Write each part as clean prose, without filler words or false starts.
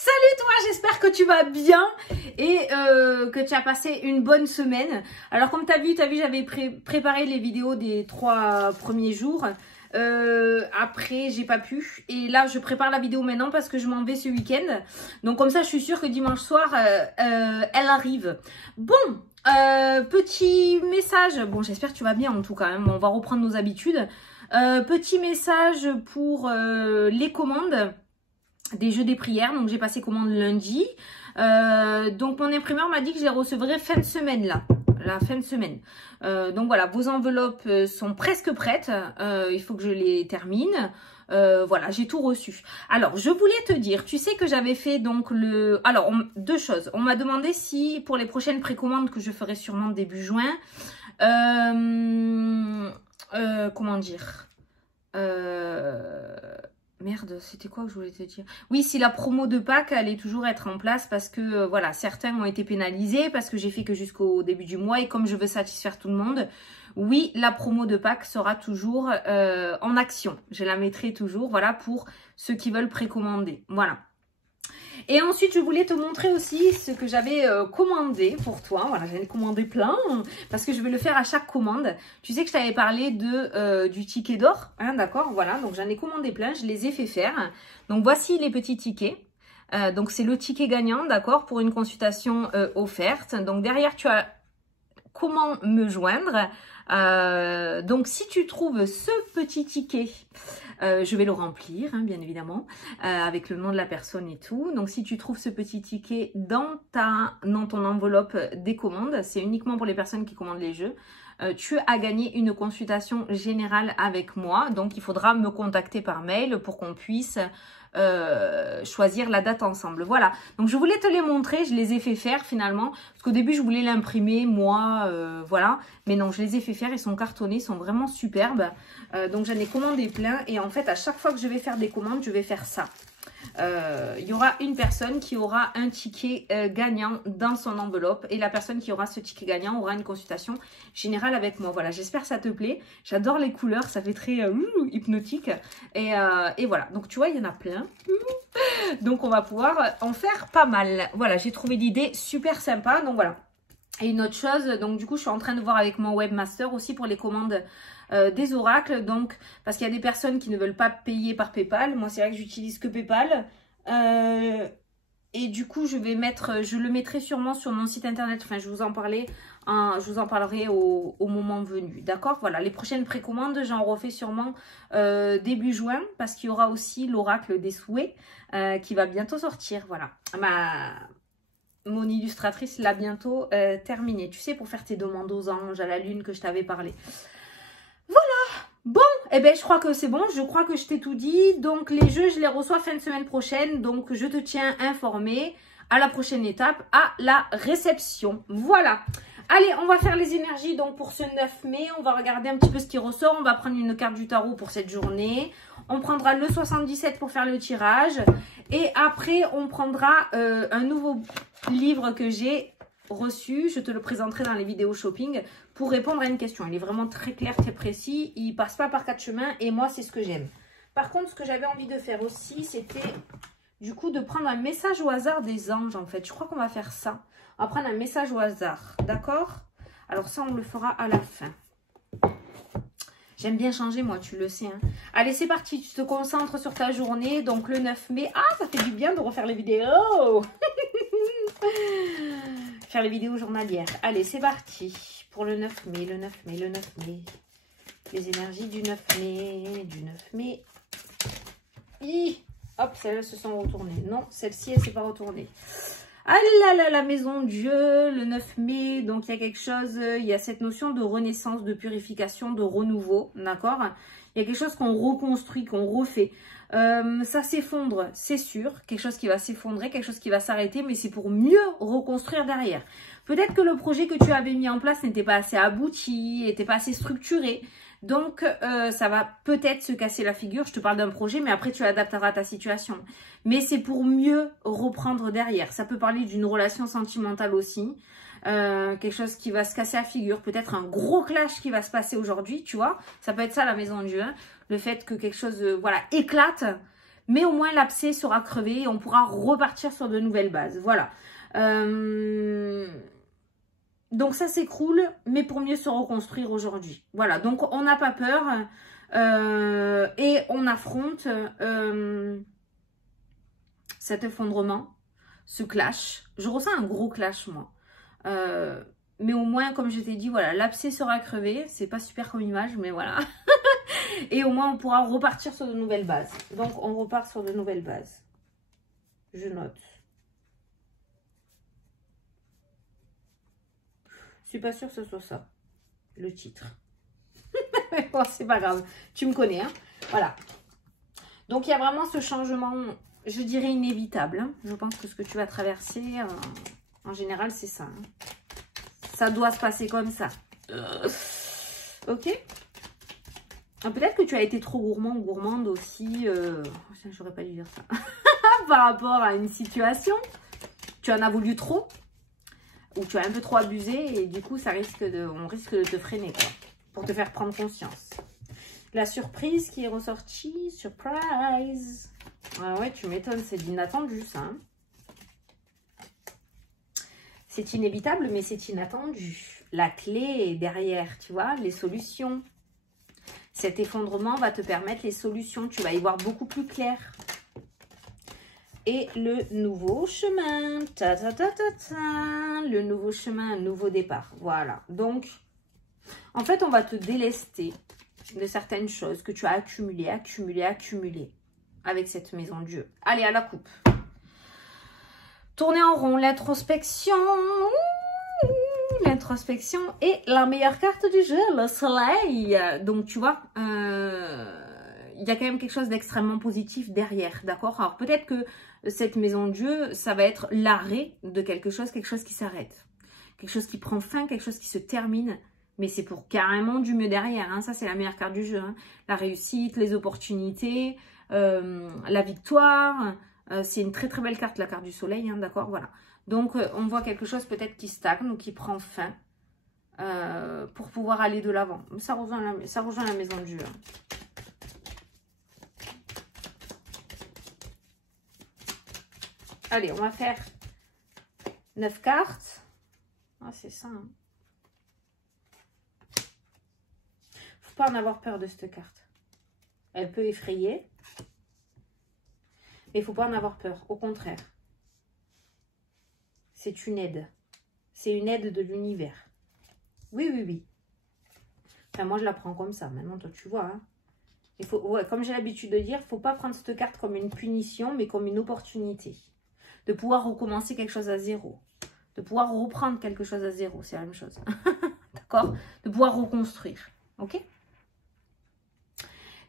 Salut toi, j'espère que tu vas bien et que tu as passé une bonne semaine. Alors comme tu as vu, j'avais préparé les vidéos des 3 premiers jours. Après, j'ai pas pu. Et là, je prépare la vidéo maintenant parce que je m'en vais ce week-end. Donc comme ça, je suis sûre que dimanche soir, elle arrive. Bon, petit message. Bon, j'espère que tu vas bien en tout cas. Hein. Bon, on va reprendre nos habitudes. Petit message pour les commandes des jeux des prières. Donc j'ai passé commande lundi. Donc mon imprimeur m'a dit que je les recevrai fin de semaine là. La fin de semaine. Donc voilà, vos enveloppes sont presque prêtes. Il faut que je les termine. Voilà, j'ai tout reçu. Alors, je voulais te dire, tu sais que j'avais fait donc le... Alors, deux choses. On m'a demandé si pour les prochaines précommandes que je ferai sûrement début juin, comment dire Merde, c'était quoi que je voulais te dire? Oui, si la promo de Pâques allait toujours être en place parce que, voilà, certains ont été pénalisés parce que j'ai fait que jusqu'au début du mois et comme je veux satisfaire tout le monde, oui, la promo de Pâques sera toujours en action. Je la mettrai toujours, voilà, pour ceux qui veulent précommander. Voilà. Et ensuite, je voulais te montrer aussi ce que j'avais commandé pour toi. Voilà, j'en ai commandé plein parce que je vais le faire à chaque commande. Tu sais que je t'avais parlé du ticket d'or, hein, d'accord? Voilà, donc j'en ai commandé plein, je les ai fait faire. Donc voici les petits tickets. Donc c'est le ticket gagnant, d'accord, pour une consultation offerte. Donc derrière, tu as comment me joindre. Donc si tu trouves ce petit ticket, je vais le remplir, hein, bien évidemment, avec le nom de la personne et tout. Donc si tu trouves ce petit ticket dans ton enveloppe des commandes, c'est uniquement pour les personnes qui commandent les jeux. Tu as gagné une consultation générale avec moi. Donc il faudra me contacter par mail pour qu'on puisse choisir la date ensemble. Voilà, donc je voulais te les montrer, je les ai fait faire finalement, parce qu'au début je voulais l'imprimer moi, voilà, mais non, je les ai fait faire, ils sont cartonnés, ils sont vraiment superbes. Donc j'en ai commandé plein et en fait à chaque fois que je vais faire des commandes, je vais faire ça. Il y aura une personne qui aura un ticket gagnant dans son enveloppe et la personne qui aura ce ticket gagnant aura une consultation générale avec moi. Voilà, j'espère que ça te plaît. J'adore les couleurs, ça fait très hypnotique. Et voilà, donc tu vois, il y en a plein. Donc on va pouvoir en faire pas mal. Voilà, j'ai trouvé l'idée super sympa. Donc voilà. Et une autre chose, donc du coup, je suis en train de voir avec mon webmaster aussi pour les commandes des oracles. Donc, parce qu'il y a des personnes qui ne veulent pas payer par PayPal. Moi, c'est vrai que j'utilise que PayPal. Et du coup, je le mettrai sûrement sur mon site internet. Enfin, je vous en parlerai au moment venu. D'accord? Voilà, les prochaines précommandes, j'en refais sûrement début juin. Parce qu'il y aura aussi l'oracle des souhaits qui va bientôt sortir. Voilà. Mon illustratrice l'a bientôt terminé. Tu sais, pour faire tes demandes aux anges, à la lune que je t'avais parlé. Voilà. Bon, eh ben, je crois que c'est bon. Je crois que je t'ai tout dit. Donc, les jeux, je les reçois fin de semaine prochaine. Donc, je te tiens informé à la prochaine étape, à la réception. Voilà. Allez, on va faire les énergies donc pour ce 9 mai. On va regarder un petit peu ce qui ressort. On va prendre une carte du tarot pour cette journée. On prendra le 77 pour faire le tirage. Et après, on prendra un nouveau livre que j'ai reçu. Je te le présenterai dans les vidéos shopping pour répondre à une question. Il est vraiment très clair, très précis. Il passe pas par 4 chemins et moi, c'est ce que j'aime. Par contre, ce que j'avais envie de faire aussi, c'était du coup de prendre un message au hasard des anges en fait. Je crois qu'on va faire ça. On va prendre un message au hasard, d'accord? Alors ça, on le fera à la fin. J'aime bien changer, moi, tu le sais. Hein. Allez, c'est parti. Tu te concentres sur ta journée. Donc, le 9 mai. Ah, ça fait du bien de refaire les vidéos. Faire les vidéos journalières. Allez, c'est parti. Pour le 9 mai, le 9 mai, le 9 mai. Les énergies du 9 mai. Du 9 mai. Hop, celles-là se sont retournées. Non, celle-ci, elle ne s'est pas retournée. Ah là là, la maison Dieu, le 9 mai, donc il y a quelque chose, il y a cette notion de renaissance, de purification, de renouveau, d'accord? Il y a quelque chose qu'on reconstruit, qu'on refait. Ça s'effondre, c'est sûr, quelque chose qui va s'effondrer, quelque chose qui va s'arrêter, mais c'est pour mieux reconstruire derrière. Peut-être que le projet que tu avais mis en place n'était pas assez abouti, n'était pas assez structuré. Donc, ça va peut-être se casser la figure. Je te parle d'un projet, mais après, tu l'adapteras à ta situation. Mais c'est pour mieux reprendre derrière. Ça peut parler d'une relation sentimentale aussi. Quelque chose qui va se casser la figure. Peut-être un gros clash qui va se passer aujourd'hui, tu vois. Ça peut être ça, la maison de Dieu. Hein. Le fait que quelque chose, voilà, éclate. Mais au moins l'abcès sera crevé et on pourra repartir sur de nouvelles bases. Voilà. Donc ça s'écroule, mais pour mieux se reconstruire aujourd'hui. Voilà, donc on n'a pas peur et on affronte cet effondrement, ce clash. Je ressens un gros clash, moi. Mais au moins, comme je t'ai dit, voilà, l'abcès sera crevé. C'est pas super comme image, mais voilà. Et au moins, on pourra repartir sur de nouvelles bases. Donc, on repart sur de nouvelles bases. Je note. Je suis pas sûre que ce soit ça, le titre. Bon, c'est pas grave. Tu me connais, hein. Voilà. Donc, il y a vraiment ce changement, je dirais, inévitable. Hein. Je pense que ce que tu vas traverser, en général, c'est ça. Hein. Ça doit se passer comme ça. Ok. Peut-être que tu as été trop gourmand ou gourmande aussi. J'aurais pas dû dire ça. Par rapport à une situation. Tu en as voulu trop. Ou tu as un peu trop abusé. Et du coup, on risque de te freiner, quoi. Pour te faire prendre conscience. La surprise qui est ressortie. Surprise. Ah ouais, tu m'étonnes. C'est d'inattendu, ça. Hein. C'est inévitable, mais c'est inattendu. La clé est derrière, tu vois, les solutions. Cet effondrement va te permettre les solutions. Tu vas y voir beaucoup plus clair. Et le nouveau chemin. Ta, ta, ta, ta, ta. Le nouveau chemin, un nouveau départ. Voilà. Donc, en fait, on va te délester de certaines choses que tu as accumulées avec cette maison de Dieu. Allez, à la coupe. Tourner en rond, l'introspection. L'introspection est la meilleure carte du jeu, le soleil. Donc, tu vois, il y a quand même quelque chose d'extrêmement positif derrière, d'accord? Alors, peut-être que cette maison de Dieu, ça va être l'arrêt de quelque chose qui s'arrête. Quelque chose qui prend fin, quelque chose qui se termine. Mais c'est pour carrément du mieux derrière. Hein. Ça, c'est la meilleure carte du jeu. Hein. La réussite, les opportunités, la victoire. C'est une très très belle carte, la carte du soleil, hein, d'accord, voilà. Donc, on voit quelque chose peut-être qui stagne ou qui prend fin pour pouvoir aller de l'avant. Ça rejoint la maison de Dieu. Hein. Allez, on va faire 9 cartes. Ah, c'est ça. Hein. Faut pas en avoir peur de cette carte. Elle peut effrayer. Mais il ne faut pas en avoir peur. Au contraire. C'est une aide. C'est une aide de l'univers. Oui, oui, oui. Enfin, moi, je la prends comme ça. Maintenant, toi, tu vois. Hein. Il faut, ouais, comme j'ai l'habitude de dire, il ne faut pas prendre cette carte comme une punition, mais comme une opportunité. De pouvoir recommencer quelque chose à zéro. De pouvoir reprendre quelque chose à zéro. C'est la même chose. D'accord? De pouvoir reconstruire. Ok?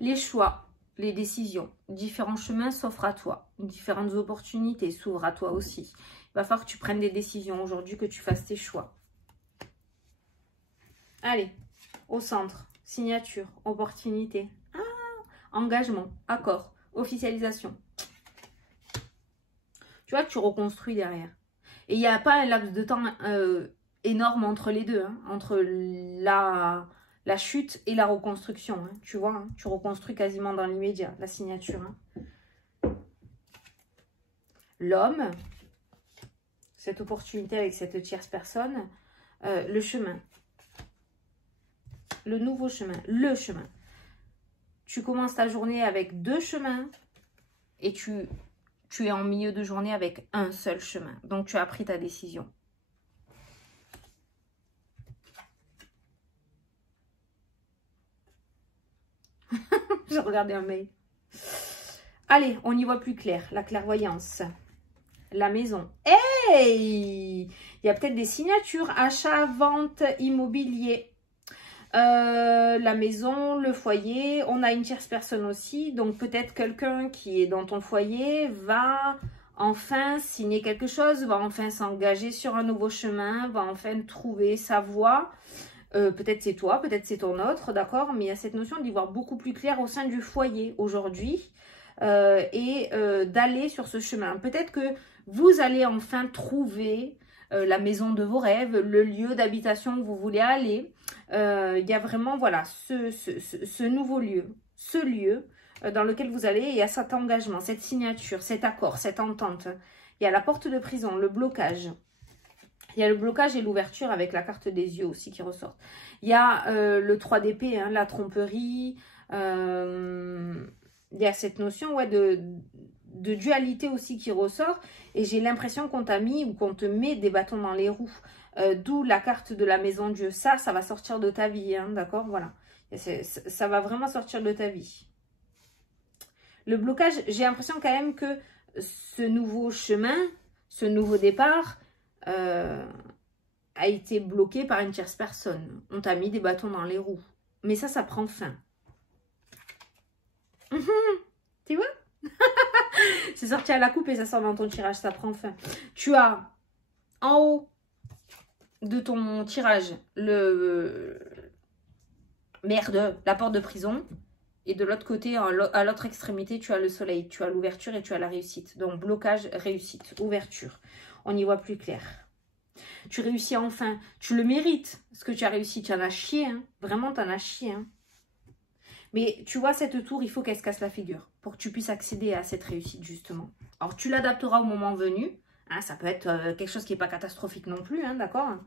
Les choix. Les décisions, différents chemins s'offrent à toi, différentes opportunités s'ouvrent à toi aussi. Il va falloir que tu prennes des décisions aujourd'hui, que tu fasses tes choix. Allez, au centre, signature, opportunité, engagement, accord, officialisation. Tu vois que tu reconstruis derrière. Et il n'y a pas un laps de temps énorme entre les deux, hein, entre la chute et la reconstruction, hein, tu vois, hein, tu reconstruis quasiment dans l'immédiat, la signature. Hein. L'homme, cette opportunité avec cette tierce personne, le chemin, le nouveau chemin, le chemin. Tu commences ta journée avec 2 chemins et tu es en milieu de journée avec un seul chemin. Donc, tu as pris ta décision. J'ai regardé un mail. Allez, on y voit plus clair. La clairvoyance. La maison. Hey! Il y a peut-être des signatures. Achat, vente, immobilier. La maison, le foyer. On a une tierce personne aussi. Donc, peut-être quelqu'un qui est dans ton foyer va enfin signer quelque chose, va enfin s'engager sur un nouveau chemin, va enfin trouver sa voie. Peut-être c'est toi, peut-être c'est ton autre, d'accord? Mais il y a cette notion d'y voir beaucoup plus clair au sein du foyer aujourd'hui et d'aller sur ce chemin. Peut-être que vous allez enfin trouver la maison de vos rêves, le lieu d'habitation où vous voulez aller. Il y a vraiment, voilà, ce nouveau lieu, ce lieu dans lequel vous allez, il y a cet engagement, cette signature, cet accord, cette entente. Il y a la porte de prison, le blocage. Il y a le blocage et l'ouverture avec la carte des yeux aussi qui ressort. Il y a le 3 d'épée, hein, la tromperie. Il y a cette notion ouais, de dualité aussi qui ressort. Et j'ai l'impression qu'on t'a mis ou qu'on te met des bâtons dans les roues. D'où la carte de la maison Dieu. Ça va sortir de ta vie, hein, d'accord? Voilà. Ça va vraiment sortir de ta vie. Le blocage, j'ai l'impression quand même que ce nouveau chemin, ce nouveau départ a été bloqué par une tierce personne. On t'a mis des bâtons dans les roues. Mais ça prend fin. Tu vois? C'est sorti à la coupe et ça sort dans ton tirage, ça prend fin. Tu as en haut de ton tirage la porte de prison. Et de l'autre côté, à l'autre extrémité, tu as le soleil, tu as l'ouverture et tu as la réussite. Donc blocage, réussite, ouverture. On y voit plus clair. Tu réussis enfin, tu le mérites, ce que tu as réussi. Tu en as chié, hein. Vraiment, tu en as chié. Hein. Mais tu vois, cette tour, il faut qu'elle se casse la figure pour que tu puisses accéder à cette réussite, justement. Alors, tu l'adapteras au moment venu. Hein, ça peut être quelque chose qui n'est pas catastrophique non plus, hein, d'accord?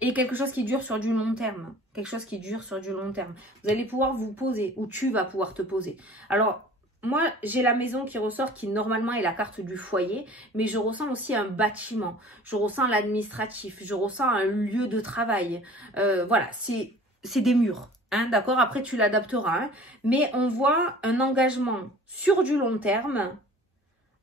Et quelque chose qui dure sur du long terme. Quelque chose qui dure sur du long terme. Vous allez pouvoir vous poser, ou tu vas pouvoir te poser. Alors, moi, j'ai la maison qui ressort, qui normalement est la carte du foyer, mais je ressens aussi un bâtiment. Je ressens l'administratif, je ressens un lieu de travail. Voilà, c'est des murs. Hein, d'accord, après tu l'adapteras. Hein, mais on voit un engagement sur du long terme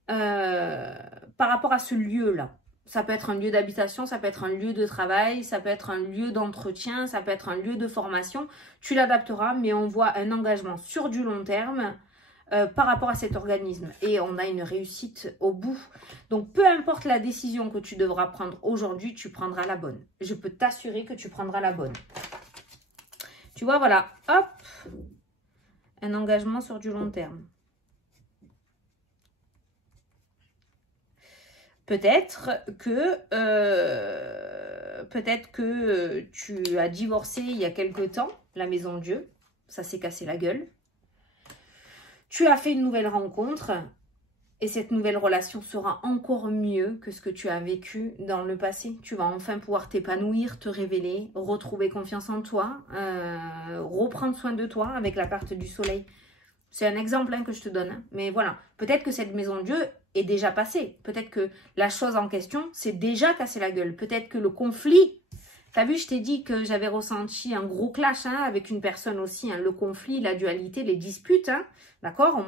par rapport à ce lieu-là. Ça peut être un lieu d'habitation, ça peut être un lieu de travail, ça peut être un lieu d'entretien, ça peut être un lieu de formation. Tu l'adapteras, mais on voit un engagement sur du long terme par rapport à cet organisme. Et on a une réussite au bout. Donc, peu importe la décision que tu devras prendre aujourd'hui, tu prendras la bonne. Je peux t'assurer que tu prendras la bonne. Tu vois, voilà, hop, un engagement sur du long terme. Peut-être que tu as divorcé il y a quelque temps, la maison Dieu, ça s'est cassé la gueule. Tu as fait une nouvelle rencontre et cette nouvelle relation sera encore mieux que ce que tu as vécu dans le passé. Tu vas enfin pouvoir t'épanouir, te révéler, retrouver confiance en toi, reprendre soin de toi avec la carte du soleil. C'est un exemple hein, que je te donne. Hein. Mais voilà, peut-être que cette maison Dieu est déjà passée. Peut-être que la chose en question s'est déjà cassé la gueule. Peut-être que le conflit... T'as vu, je t'ai dit que j'avais ressenti un gros clash hein, avec une personne aussi. Hein, le conflit, la dualité, les disputes. Hein, d'accord, on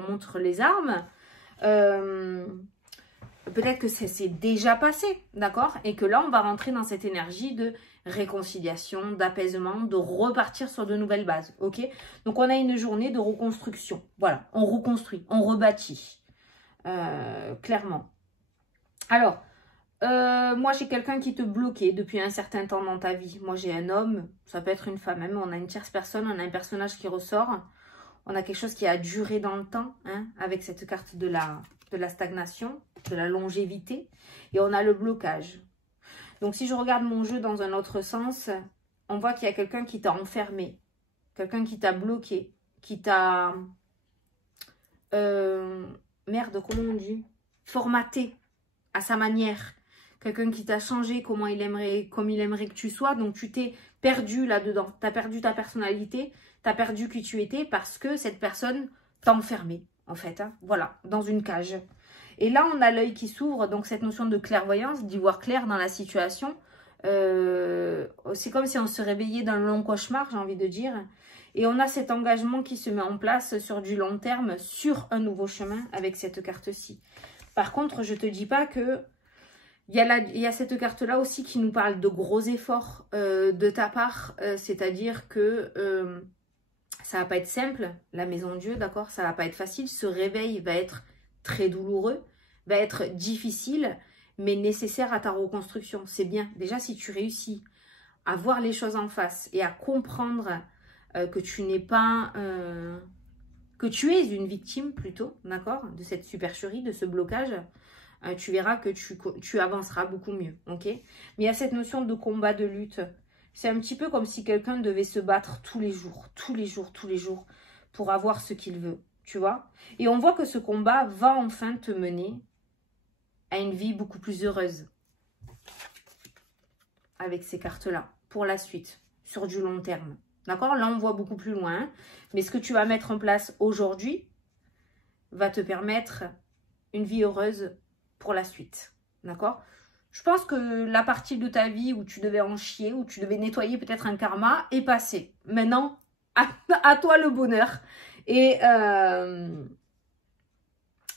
montre les armes. Peut-être que ça s'est déjà passé. D'accord. Et que là, on va rentrer dans cette énergie de réconciliation, d'apaisement, de repartir sur de nouvelles bases. Ok. Donc, on a une journée de reconstruction. Voilà, on reconstruit, on rebâtit. Clairement. Alors... moi, j'ai quelqu'un qui te bloquait depuis un certain temps dans ta vie. Moi, j'ai un homme, ça peut être une femme même. On a une tierce personne, on a un personnage qui ressort. On a quelque chose qui a duré dans le temps, hein, avec cette carte de la stagnation, de la longévité. Et on a le blocage. Donc, si je regarde mon jeu dans un autre sens, on voit qu'il y a quelqu'un qui t'a enfermé. Quelqu'un qui t'a bloqué. Qui t'a... merde, comment on dit? Formaté à sa manière. Quelqu'un qui t'a changé comme il aimerait que tu sois. Donc, tu t'es perdu là-dedans. Tu as perdu ta personnalité. Tu as perdu qui tu étais parce que cette personne t'a enfermé, en fait. Hein, voilà, dans une cage. Et là, on a l'œil qui s'ouvre. Donc, cette notion de clairvoyance, d'y voir clair dans la situation. C'est comme si on se réveillait d'un long cauchemar, j'ai envie de dire. Et on a cet engagement qui se met en place sur du long terme, sur un nouveau chemin avec cette carte-ci. Par contre, je ne te dis pas que... Il y a cette carte-là aussi qui nous parle de gros efforts de ta part. C'est-à-dire que ça ne va pas être simple, la maison Dieu, d'accord? Ça ne va pas être facile. Ce réveil va être très douloureux, va être difficile, mais nécessaire à ta reconstruction. C'est bien. Déjà, si tu réussis à voir les choses en face et à comprendre que tu n'es pas... que tu es une victime plutôt, d'accord? De cette supercherie, de ce blocage... tu verras que tu avanceras beaucoup mieux, ok? Mais il y a cette notion de combat, de lutte. C'est un petit peu comme si quelqu'un devait se battre tous les jours, pour avoir ce qu'il veut, tu vois. Et on voit que ce combat va enfin te mener à une vie beaucoup plus heureuse avec ces cartes-là, pour la suite, sur du long terme. D'accord? Là, on voit beaucoup plus loin. Mais ce que tu vas mettre en place aujourd'hui va te permettre une vie heureuse pour la suite. D'accord? Je pense que la partie de ta vie où tu devais en chier, où tu devais nettoyer peut-être un karma, est passée. Maintenant, à toi le bonheur et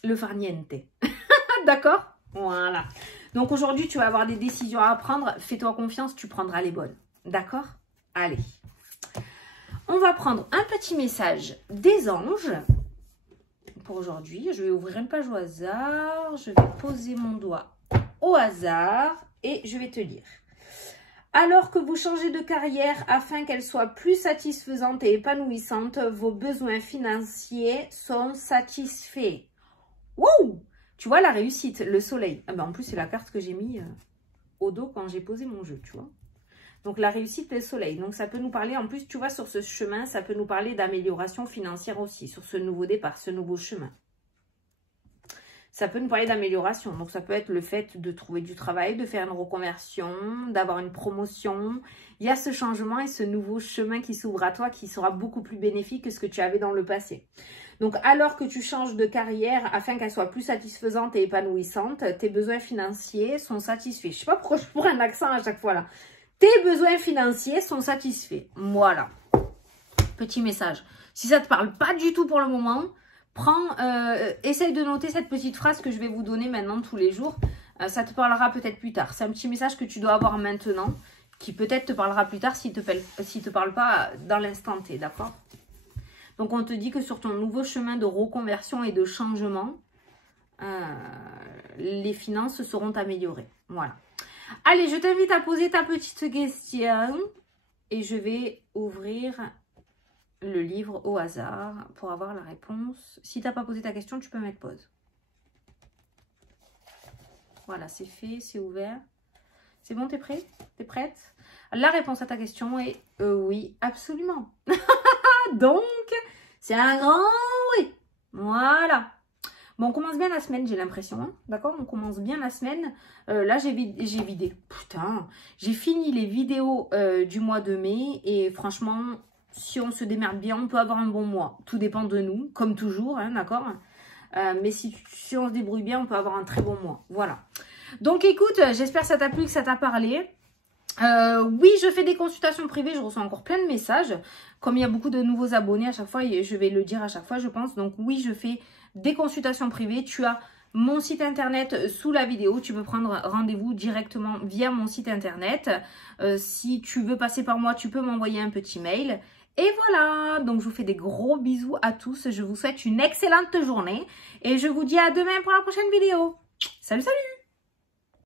le farniente. D'accord? Voilà. Donc aujourd'hui, tu vas avoir des décisions à prendre. Fais-toi confiance, tu prendras les bonnes. D'accord? Allez. On va prendre un petit message des anges pour aujourd'hui. Je vais ouvrir une page au hasard. Je vais poser mon doigt au hasard et je vais te lire. Alors que vous changez de carrière afin qu'elle soit plus satisfaisante et épanouissante, vos besoins financiers sont satisfaits. Wouh! Tu vois la réussite, le soleil. Ah ben en plus, c'est la carte que j'ai mis au dos quand j'ai posé mon jeu, tu vois. Donc, la réussite, le soleil. Donc, ça peut nous parler, en plus, tu vois, sur ce chemin, ça peut nous parler d'amélioration financière aussi, sur ce nouveau départ, ce nouveau chemin. Ça peut nous parler d'amélioration. Donc, ça peut être le fait de trouver du travail, de faire une reconversion, d'avoir une promotion. Il y a ce changement et ce nouveau chemin qui s'ouvre à toi qui sera beaucoup plus bénéfique que ce que tu avais dans le passé. Donc, alors que tu changes de carrière afin qu'elle soit plus satisfaisante et épanouissante, tes besoins financiers sont satisfaits. Je ne sais pas pourquoi je prends un accent à chaque fois là. Tes besoins financiers sont satisfaits. Voilà. Petit message. Si ça ne te parle pas du tout pour le moment, essaye de noter cette petite phrase que je vais vous donner maintenant tous les jours. Ça te parlera peut-être plus tard. C'est un petit message que tu dois avoir maintenant, qui peut-être te parlera plus tard s'il ne te parle pas dans l'instant T, d'accord? Donc, on te dit que sur ton nouveau chemin de reconversion et de changement, les finances seront améliorées. Voilà. Allez, je t'invite à poser ta petite question et je vais ouvrir le livre au hasard pour avoir la réponse. Si tu n'as pas posé ta question, tu peux mettre pause. Voilà, c'est fait, c'est ouvert. C'est bon, t'es prêt? T'es prête? La réponse à ta question est oui, absolument. Donc, c'est un grand oui. Voilà. Bon, on commence bien la semaine, j'ai l'impression. Hein, d'accord? On commence bien la semaine. Là, j'ai vidé. Putain, j'ai fini les vidéos du mois de mai. Et franchement, si on se démerde bien, on peut avoir un bon mois. Tout dépend de nous, comme toujours. Hein, d'accord? Mais si on se débrouille bien, on peut avoir un très bon mois. Voilà. Donc, écoute, j'espère que ça t'a plu, que ça t'a parlé. Oui, je fais des consultations privées, je reçois encore plein de messages. Comme il y a beaucoup de nouveaux abonnés à chaque fois, et je vais le dire à chaque fois, je pense. Donc oui, je fais des consultations privées. Tu as mon site internet sous la vidéo. Tu peux prendre rendez-vous directement via mon site internet. Si tu veux passer par moi, tu peux m'envoyer un petit mail. Et voilà, donc je vous fais des gros bisous à tous. Je vous souhaite une excellente journée. Et je vous dis à demain pour la prochaine vidéo. Salut, salut!